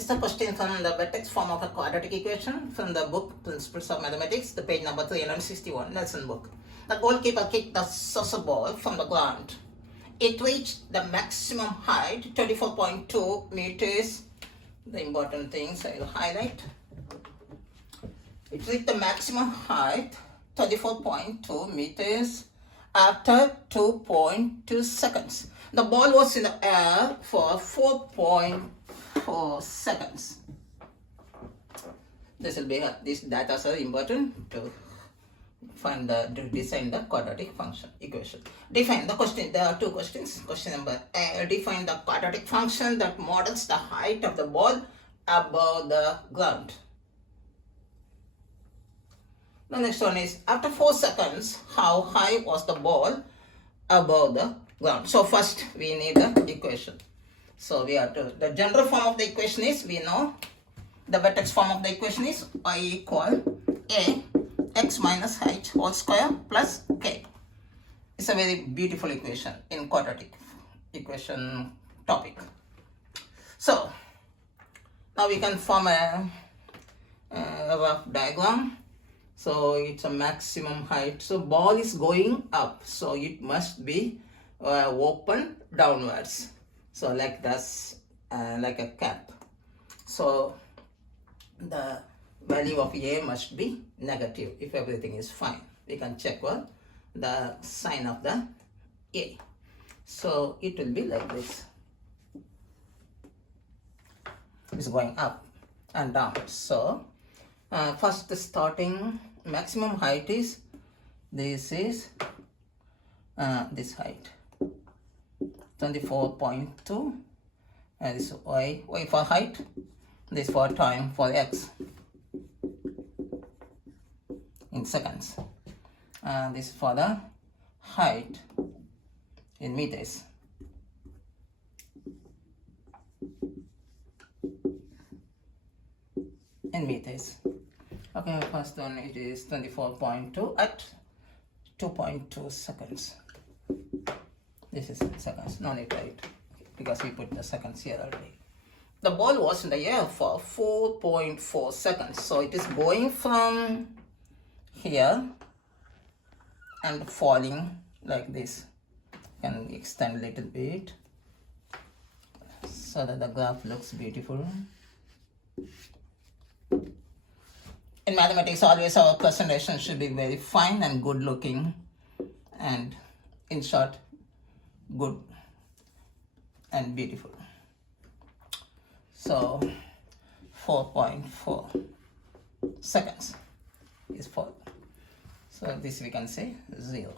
This is a question from the Vertex form of a quadratic equation from the book Principles of Mathematics, the page number 361, lesson book. The goalkeeper kicked the saucer ball from the ground. It reached the maximum height, 24.2 meters. The important things I will highlight. It reached the maximum height, 34.2 meters, after 2.2 seconds. The ball was in the air for 4.4 seconds. This data are important to design the quadratic function equation. Define the question. There are two questions. Question number A: define the quadratic function that models the height of the ball above the ground. The next one is, after 4 seconds, how high was the ball above the ground? So first we need the equation. So we have to, the general form of the equation is, we know the Vertex form of the equation is y equal a x minus h whole square plus k. It's a very beautiful equation in quadratic equation topic. So now we can form a rough diagram. So it's a maximum height. So ball is going up, so it must be open downwards. So like this, like a cap. So the value of a must be negative if everything is fine. We can check the sign of the a. So it will be like this. It's going up and down. So first starting maximum height is this height 24.2, and this y for height, this for time for x in seconds, and this for the height in meters. Okay, first one, it is 24.2 at 2.2 seconds. This is seconds, no need to write because we put the seconds here already. The ball was in the air for 4.4 seconds. So it is going from here and falling like this. Can extend a little bit so that the graph looks beautiful. In mathematics, always our presentation should be very fine and good looking, and in short, good and beautiful. So 4.4 seconds is fall. So this we can say 0.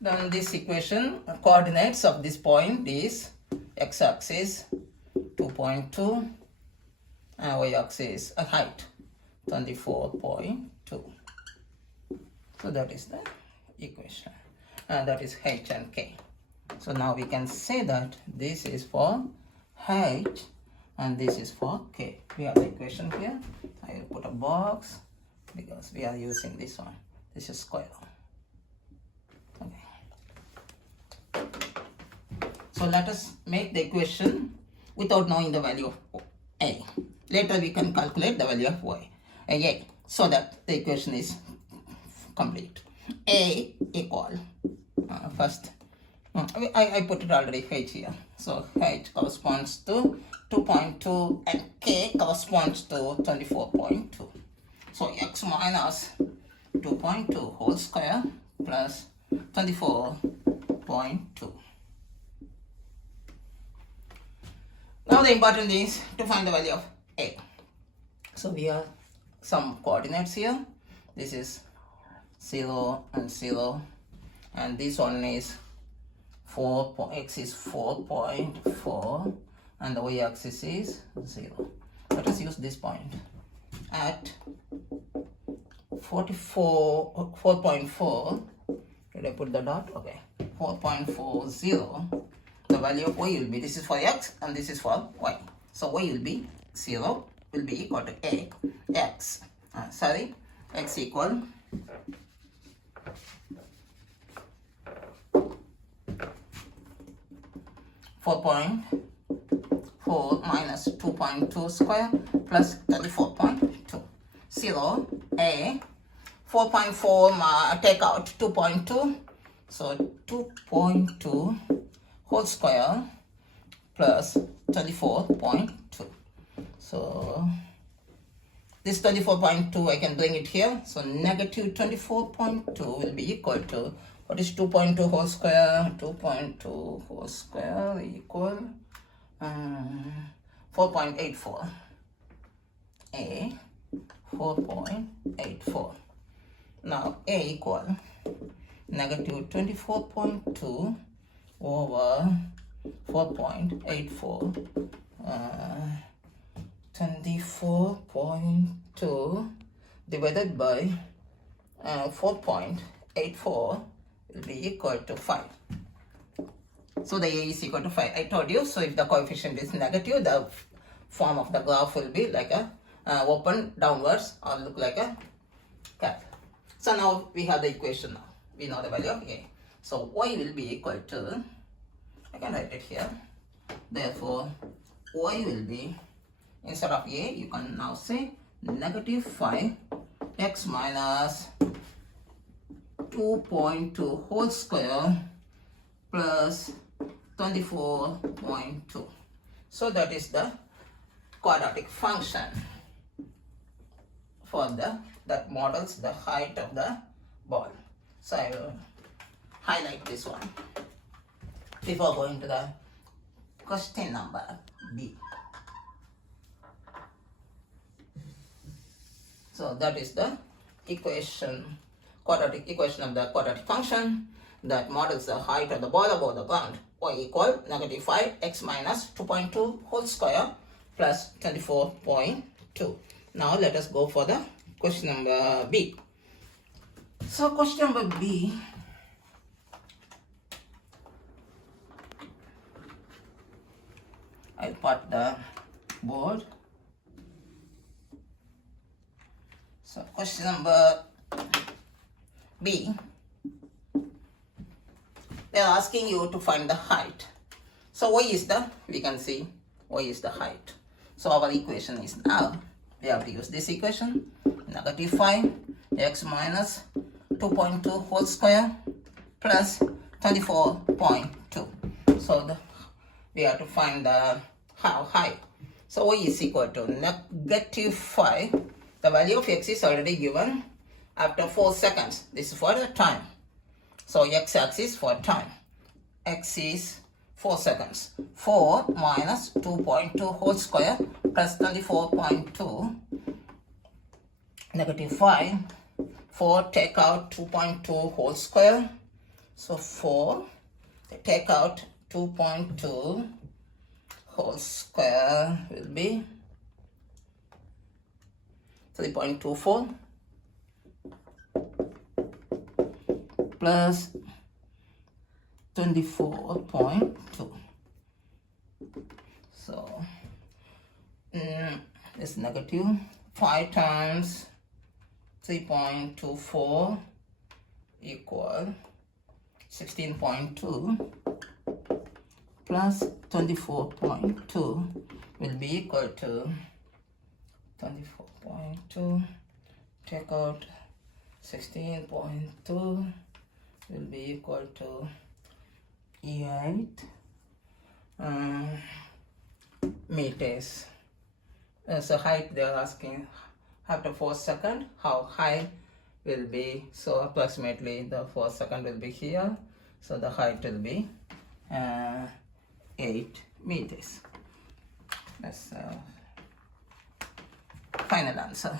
Then this equation, coordinates of this point is x-axis 2.2 and y-axis a height 24.2. So that is the equation, and that is h and k. So now we can say that this is for h and this is for k. We have the equation here. I will put a box because we are using this one. This is square. Okay. So let us make the equation without knowing the value of a. Later we can calculate the value of y. A, so that the equation is complete. A equal, first, I put it already h here. So h corresponds to 2.2 and k corresponds to 24.2. So x minus 2.2 whole square plus 24.2. Now the important is to find the value of a. So we have some coordinates here. This is 0 and 0, and this one is x is 4.4 and the y-axis is 0. Let us use this point at 4.4. Did I put the dot? Okay, 4.40. The value of y will be, this is for x and this is for y. So y will be 0, will be equal to a x. X equal 4.4 4 minus 2.2 square plus 34.2. 0, A, 4.4 take out 2.2, so 2.2 whole square plus 24.2. So this 24.2 I can bring it here, so negative 24.2 will be equal to, what is 2.2 whole square? 2.2 whole square equal 4.84. A, 4.84. Now A equal negative 24.2 over 4.84. 24.2 divided by 4.84 will be equal to 5. So the A is equal to 5. I told you, so if the coefficient is negative, the form of the graph will be like a open downwards or look like a cap. So now we have the equation now. We know the value of A. So Y will be equal to, I can write it here. Therefore, Y will be, instead of A, you can now say negative 5 x minus 2.2 whole square plus 24.2. So that is the quadratic function for that models the height of the ball. So I will highlight this one before going to the question number B. So that is the equation, quadratic equation of the quadratic function that models the height of the ball above the ground. Y equal negative 5 x minus 2.2 whole square plus 24.2. Now let us go for the question number B. So question number B, I'll put the board. So question number B, they are asking you to find the height. So Y is the, we can see Y is the height. So our equation is now, we have to use this equation, negative 5 x minus 2.2 whole square plus 24.2. So we have to find the how high. So Y is equal to negative 5. The value of x is already given after 4 seconds. This is for the time. So x-axis for time. X is 4 seconds. 4 minus 2.2 whole square plus 24.2. Negative 5. 4 take out 2.2 whole square. So 4 take out 2.2 whole square will be 3.24 plus 24.2. So it's negative 5 times 3.24 equal 16.2 plus 24.2 will be equal to 24.2, take out 16.2 will be equal to 8 meters. So height they are asking after 4 seconds how high will be. So approximately the 4 second will be here. So the height will be 8 meters. That's final answer.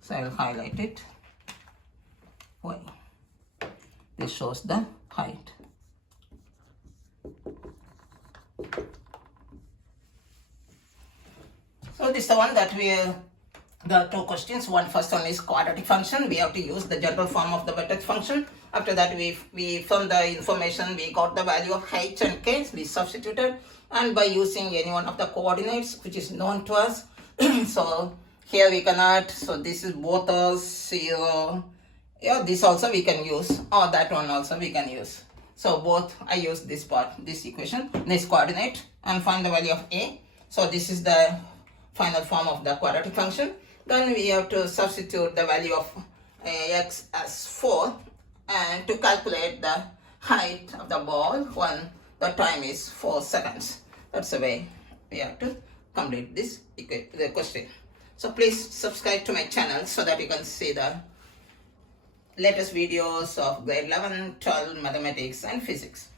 So I will highlight it. Y. This shows the height. So this is the one that the two questions. First one is quadratic function. We have to use the general form of the vertex function. After that, we from the information we got the value of h and k. We substituted, and by using any one of the coordinates which is known to us. So here we cannot. So this is both are 0. Yeah, this also we can use, or that one also we can use. So both I use this part, this equation, this coordinate, and find the value of a. So this is the final form of the quadratic function. Then we have to substitute the value of x as 4 and to calculate the height of the ball when the time is 4 seconds. That's the way we have to complete this the question. So please subscribe to my channel so that you can see the latest videos of grade 11, 12 mathematics and physics.